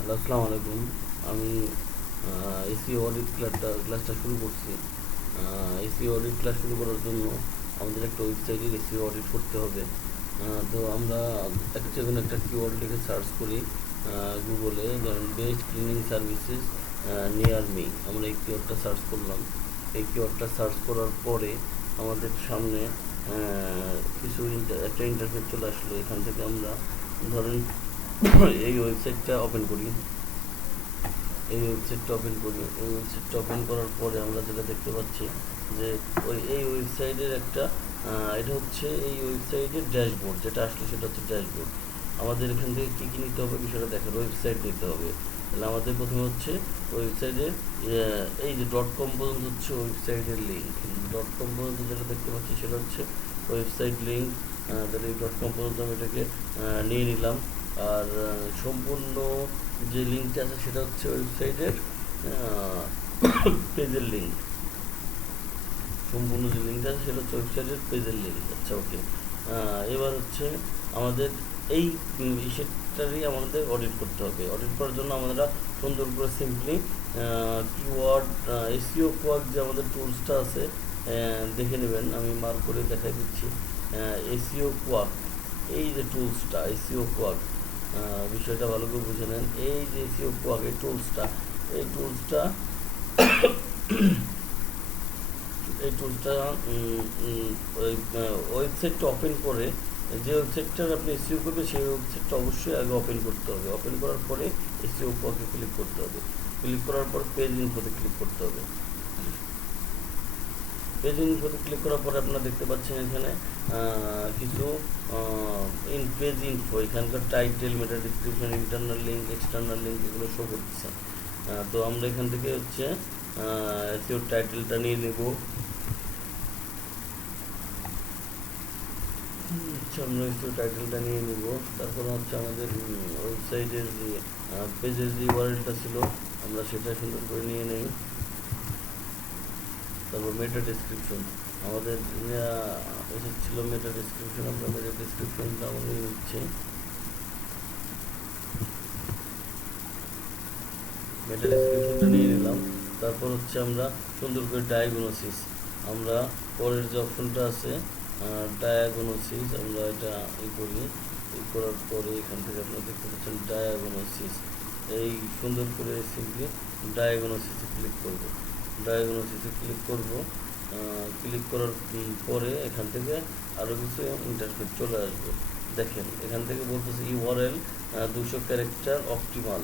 Hello, আসসালামু আলাইকুম। আমি এসইও অডিট ক্লাসটা শুরু করছি। এসইও অডিট ক্লাস শুরু করার জন্য আমাদের একটা ওয়েবসাইটের এসইও অডিট করতে হবে। তো আমরা যে কোনো একটা কিওয়ার্ড লিখে সার্চ করি গুগলে, ধরেন best cleaning services near me. আমরা এই কিওয়ার্ডটা সার্চ করলাম। এই কিওয়ার্ডটা সার্চ করার পরে আমাদের সামনে কিছু একটা ইন্টারফেস চলে আসলো। এখান থেকে আমরা ধরেন এই ওয়েবসাইটটা ওপেন করি। এই ওয়েবসাইটটা ওপেন করার পরে আমরা যেটা দেখতে পাচ্ছি যে এই ওয়েবসাইটের একটা এটা হচ্ছে এই ওয়েবসাইটের ড্যাশবোর্ড। যেটা আসলে সেটা হচ্ছে ড্যাশবোর্ড। আমাদের এখান থেকে কী কী নিতে হবে বিষয়টা দেখার, ওয়েবসাইট নিতে হবে। তাহলে আমাদের প্রথমে হচ্ছে ওয়েবসাইটে এই যে ডট কম পর্যন্ত হচ্ছে ওয়েবসাইটের লিঙ্ক। ডট কম পর্যন্ত যেটা দেখতে পাচ্ছি সেটা হচ্ছে ওয়েবসাইট লিঙ্ক। তাহলে এই ডট কম পর্যন্ত আমি এটাকে নিয়ে নিলাম। আর সম্পূর্ণ যে লিঙ্কটা আছে সেটা হচ্ছে ওয়েবসাইটের পেজের লিঙ্ক। সম্পূর্ণ যে লিঙ্কটা আছে সেটা হচ্ছে ওয়েবসাইটের পেজের লিঙ্ক। আচ্ছা, ওকে। এবার হচ্ছে আমাদের এই সেটারই আমাদের অডিট করতে হবে। অডিট করার জন্য আমরা সুন্দর করে সিম্পলি কিওয়ার্ড এসইও কোয়াক যে আমাদের টুলসটা আছে দেখে নেবেন। আমি মার্ক করে দেখাই দিচ্ছি। এসইও কোয়াক, এই যে টুলসটা এসইও কোয়াক, বিষয়টা ভালো করে বুঝে নেন। এই যে এসইও কোয়াক এই টুলসটা এই টুলসটা ওয়েবসাইটটা ওপেন করে, যে ওয়েবসাইটটার আপনি এসইও করবেন সেই ওয়েবসাইটটা অবশ্যই আগে ওপেন করতে হবে। ওপেন করার পরে এসইও কোয়াকে ক্লিক করতে হবে। ক্লিক করার পর পেজ ইনফোতে ক্লিক করতে হবে। পেজ ইনফোতে ক্লিক করার পরে আপনারা দেখতে পাচ্ছেন এখানে কিছু পেজ ইনফো, এখানকার title, meta description, internal link, external link এগুলো শো করতেছে। তো আমরা এখান থেকে হচ্ছে এসইও টাইটেলটা নিয়ে নেব। আমরা এসইও টাইটেলটা নিয়ে নিব। তারপর হচ্ছে আমাদের ওয়েবসাইটের যে পেজের যে ইউআরএলটা ছিল আমরা সেটা সুন্দর করে নিয়ে নেই। তারপর মেটা ডিসক্রিপশন আমাদের এসেছিল, মেটা ডিসক্রিপশন আমরা মেটা ডিসক্রিপশনটা আমরা নিয়ে নিচ্ছি। মেটা ডিসক্রিপশনটা নিয়ে নিলাম। তারপর হচ্ছে আমরা সুন্দর করে ডায়াগনোসিস, আমরা পরের যে অপশনটা আছে ডায়াগনোসিস, আমরা এটা করি। করার পরে এখান থেকে আপনারা দেখতে পাচ্ছেন ডায়াগনোসিস। এই সুন্দর করে সিম্পলি ডায়াগনোসিসে ক্লিক করব। ক্লিক করার পরে এখান থেকে আরও কিছু ইন্টারফেস চলে আসবে। দেখেন এখান থেকে বলতেছে ইউআরএল 200 ক্যারেক্টার অপটিমাল,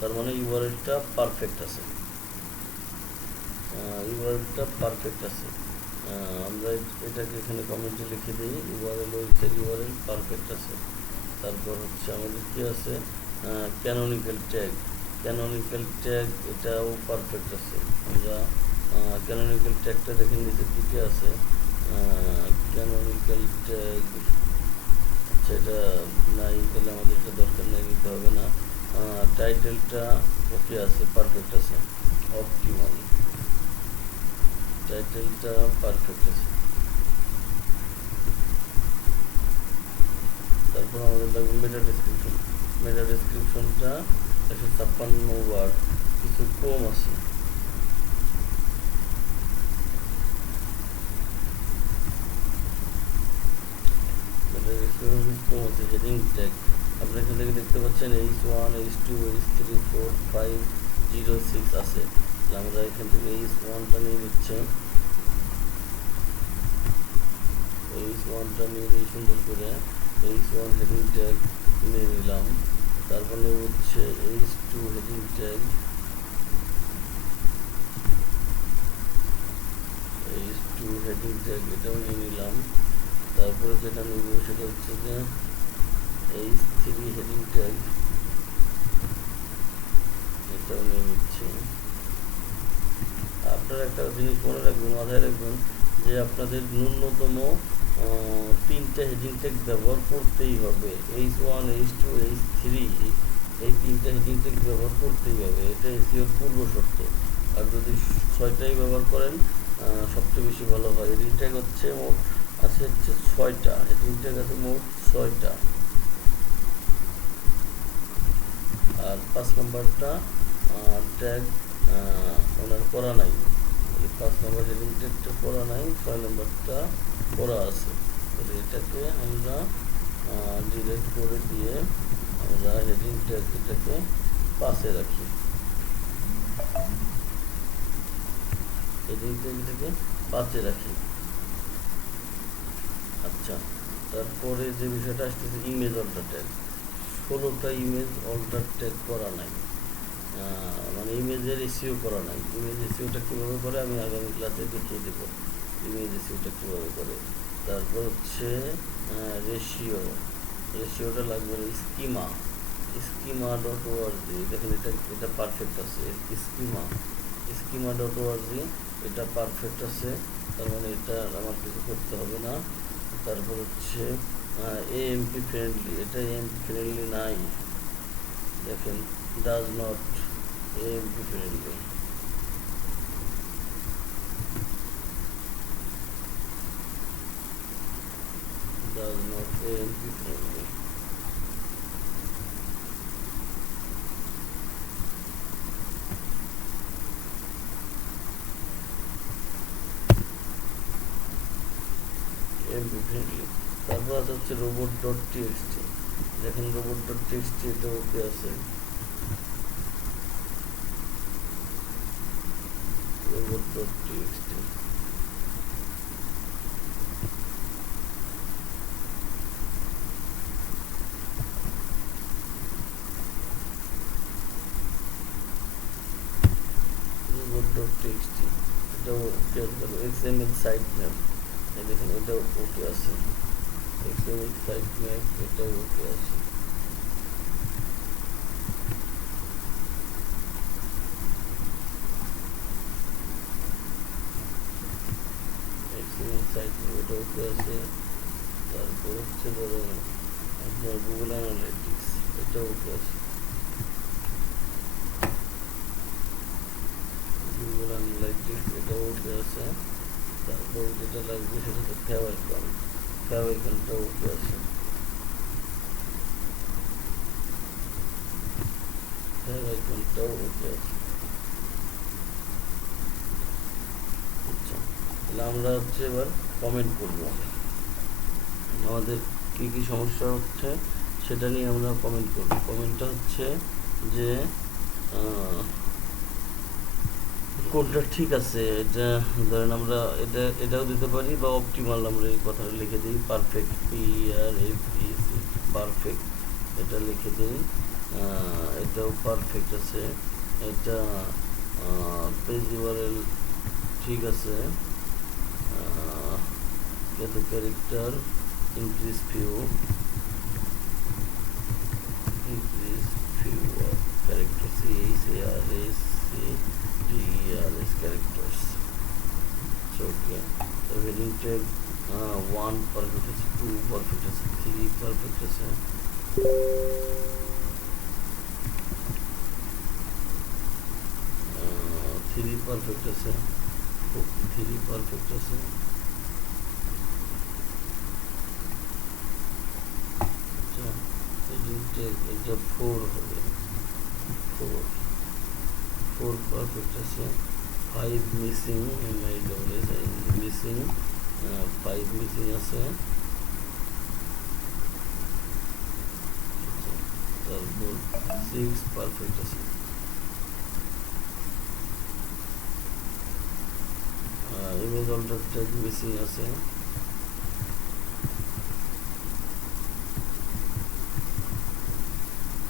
তার মানে ইউআরএলটা পারফেক্ট আছে। আমরা এটাকে এখানে কমেন্টে লিখে দিই, ওয়েবসাইট ইউআরএল পারফেক্ট আছে। তারপর হচ্ছে আমাদের কি আছে, ক্যানোনিক্যাল ট্যাগ এটাও পারফেক্ট আছে। আমরা ক্যানোনিক্যাল ট্যাগটা দেখে নিতে কী কী আছে। ক্যানোনিক্যাল ট্যাগ, আচ্ছা এটা নাই, তাহলে আমাদের এটা দরকার নাই, নিতে হবে না। টাইটেলটা ওকে আছে, পারফেক্ট আছে, অপটিমাল, টাইটেলটা পারফেক্ট আছে। তারপর আমাদের লাগবে মেটা ডিসক্রিপশনটা 156 ওয়ার্ড, কিছু কম আছে। হেডিং ট্যাগ আপনি এখান থেকে দেখতে পাচ্ছেন H1, H2, H3, 4, 5, 0, 6 আছে। আমরা এখান থেকে H1টা নিয়ে নিচ্ছি। H1টা নিয়ে নিই সুন্দর করে। H1 হেডিং ট্যাগ নিয়ে নিলাম। তারপরে হচ্ছে H2 হেডিং ট্যাগ, এটাও নিয়ে নিলাম। তারপরে যেটা নেব সেটা হচ্ছে যে H3 হেডিং ট্যাগ, এটাও নিয়ে নিচ্ছি। আপনারা একটা জিনিস মনে রাখবেন, মাথায় রাখবেন যে আপনাদের ন্যূনতম 3টে হেডিং ট্যাগ ব্যবহার করতেই হবে। H1, H2, H3 এই 3টে হেডিং ট্যাগ ব্যবহার করতেই হবে, এটা এসইওর পূর্ব শর্ত। আর যদি 6টাই ব্যবহার করেন সবচেয়ে বেশি ভালো হয়। হেডিং ট্যাগ হচ্ছে মোট আছে হচ্ছে 6টা, হেডিং ট্যাগ আছে মোট 6টা। আর আর 5 নাম্বারটা ট্যাগ ওনার করা নাই, 5 নাম্বার হেডিং ট্যাগটা করা নাই, 6 নাম্বারটা করা আছে। তাহলে এটাকে আমরা ডিলিট করে দিয়ে আমরা হেডিং ট্যাগ এটাকে 5-এ রাখি, হেডিং ট্যাগ এটাকে 5-এ রাখি। আচ্ছা, তারপরে যে বিষয়টা আসতেছে ইমেজ অল্টার ট্যাগ, 16টা ইমেজ অল্টার ট্যাগ করা নাই, মানে ইমেজের এসইও করা নাই। ইমেজ এসইওটা কীভাবে করে আমি আগামী ক্লাসে দেখিয়ে দেবো ইমেজ এসইওটা কীভাবে করে। তারপর হচ্ছে রেশিওটা লাগবে স্কিমা ডট ওআরজি, দেখেন এটা পারফেক্ট আছে, স্কিমা ডট ওআরজি এটা পারফেক্ট আছে, তার মানে এটা আমার কিছু করতে হবে না। তারপর হচ্ছে এএমপি ফ্রেন্ডলি, এটা এএমপি ফ্রেন্ডলি নাই, দেখেন does not AMP friendly. does not AMP friendly. AMP friendly। তারপর হচ্ছে রোবট ডট টিএক্সটি, দেখেন রোবট ডট টিএক্সটি এটা ওকে আছে, রোবট ডট টিএক্সটি। টেক্সট এটা ওকে আছে। এক্সএমএল সাইট ম্যাপ, দেখেন এটাও ওকে আছে, এক্সএমএল সাইট ম্যাপ এটাও ওকে আছে। এক্সএমএল সাইট ম্যাপ এটা ওকে আছে। তারপর হচ্ছে ধরেন আপনার গুগল অ্যানালিটিক্স এটা ওকে আছে, গুগল অ্যানালিটিক্স এটা ওকে আছে। তারপর যেটা লাগবে সেটা হচ্ছে ফেভাইকনটা ওকে আছে, ফেভাইকনটাও ওকে আছে। আচ্ছা, তাহলে আমরা হচ্ছে এবার কমেন্ট করব, আমাদের কী কী সমস্যা হচ্ছে সেটা নিয়ে আমরা কমেন্ট করব। কমেন্টটা হচ্ছে যে কোডটা ঠিক আছে, এটা ধরেন আমরা এটাও দিতে পারি বা অপটিমাল আমরা এই কথাটা লিখে দিই, পারফেক্ট PRFEC পারফেক্ট এটা লিখে দিই, এটাও পারফেক্ট আছে। এটা পেজ ইউআরএল ঠিক আছে, কত character increase few character CHARACTERS characters. So okay, the heading tag 1 perfect আছে, 2 perfect আছে, 3 perfect আছে, 3 perfect আছে, 3 perfect আছে। আচ্ছা, heading tag এটা 4 হবে, 4 perfect আছে, 5 মিসিং মিসিং 5 মিসিং আছে। তারপর 6 পারফেক্ট আছে, ইমেজ অল্টার ট্যাগ মিসিং আছে।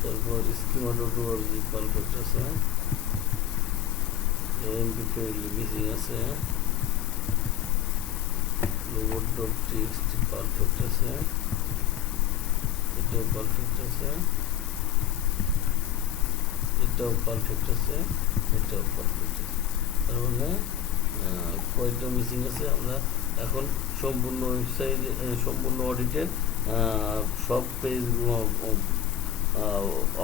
তারপর স্কিমা ডট ওআরজি পারফেক্ট আছে, AMP ফ্রেন্ডলি মিসিং আছে, রোবট ডট টিএক্সটি পারফেক্ট আছে, এটাও পারফেক্ট আছে, এটাও পারফেক্ট আছে, এটাও পারফেক্ট আছে। তার মানে কয়েকটা মিসিং আছে। আমরা এখন সম্পূর্ণ ওয়েবসাইটে সম্পূর্ণ অডিটের সব পেজগুলো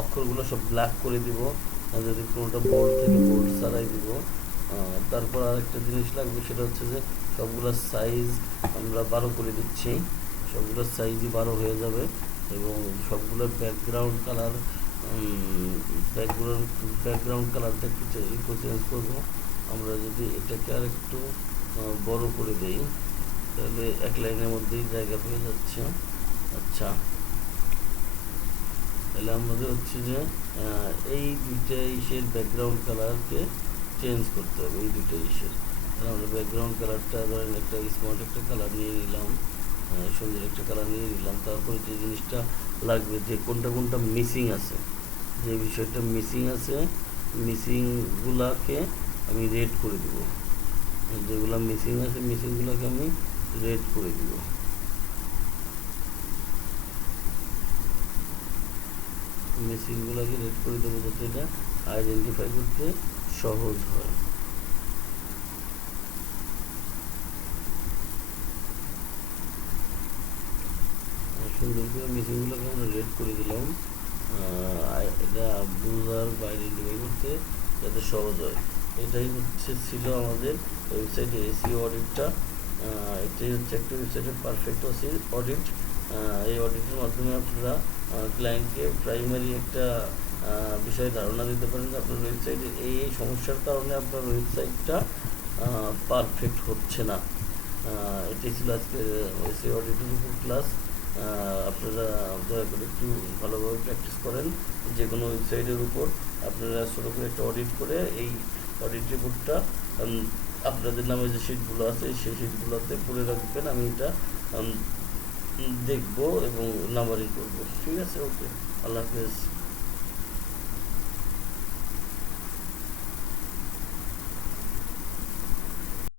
অক্ষরগুলো সব ব্ল্যাক করে দিব, যদি কোনোটা বোল্ড থেকে বোল্ড ছাড়াই দিব। তারপর আরেকটা জিনিস লাগবে, সেটা হচ্ছে যে সবগুলোর সাইজ আমরা 12 করে দিচ্ছি, সবগুলোর সাইজই 12 হয়ে যাবে এবং সবগুলোর ব্যাকগ্রাউন্ড কালার ব্যাকগ্রাউন্ড ব্যাকগ্রাউন্ড কালারটা একটু চেঞ্জ করবো। আমরা যদি এটাকে আর একটু বড় করে দেই তাহলে এক লাইনের মধ্যেই জায়গা পেয়ে যাচ্ছে। আচ্ছা, তাহলে আমাদের হচ্ছে যে এই দুইটা ইসের ব্যাকগ্রাউন্ড কালারকে চেঞ্জ করতে হবে। এই দুইটা ইসের তাহলে আমরা ব্যাকগ্রাউন্ড কালারটা ধরেন একটা স্মার্ট একটা কালার নিয়ে নিলাম, সুন্দর একটা কালার নিয়ে নিলাম। তারপরে যে জিনিসটা লাগবে যে কোনটা কোনটা মিসিং আছে, যে বিষয়টা মিসিং আছে মিসিংগুলাকে আমি রেড করে দিব। যেগুলো মিসিং আছে মিসিংগুলোকে আমি রেড করে দিব। মিসিংগুলোকে রেড করে দেবো যাতে এটা আইডেন্টিফাই করতে সহজ হয়। সুন্দর করে মিসিংগুলোকে আমরা রেড করে দিলাম, এটা বোঝার বা আইডেন্টিফাই করতে যাতে সহজ হয়। এটাই হচ্ছে ছিল আমাদের ওয়েবসাইটে এসইও অডিটটা। এটাই হচ্ছে একটা ওয়েবসাইটের পারফেক্ট অডিট। এই অডিটের মাধ্যমে আপনারা ক্লায়েন্টকে প্রাইমারি একটা বিষয়ে ধারণা দিতে পারেন যে আপনার ওয়েবসাইটের এই সমস্যার কারণে আপনার ওয়েবসাইটটা পারফেক্ট হচ্ছে না। এটাই ছিল আজকে এসইও অডিটের উপর ক্লাস। আপনারা দয়া করে একটু ভালোভাবে প্র্যাকটিস করেন। যে কোনো ওয়েবসাইটের উপর আপনারা ছোটো করে একটা অডিট করে এই অডিট রিপোর্টটা আপনাদের নামে যে শিটগুলো আছে সেই শিটগুলোতে পড়ে রাখবেন। আমি এটা দেখবো এবং নাম্বারিং করবো। ঠিক আছে, ওকে, আল্লাহ হাফেজ।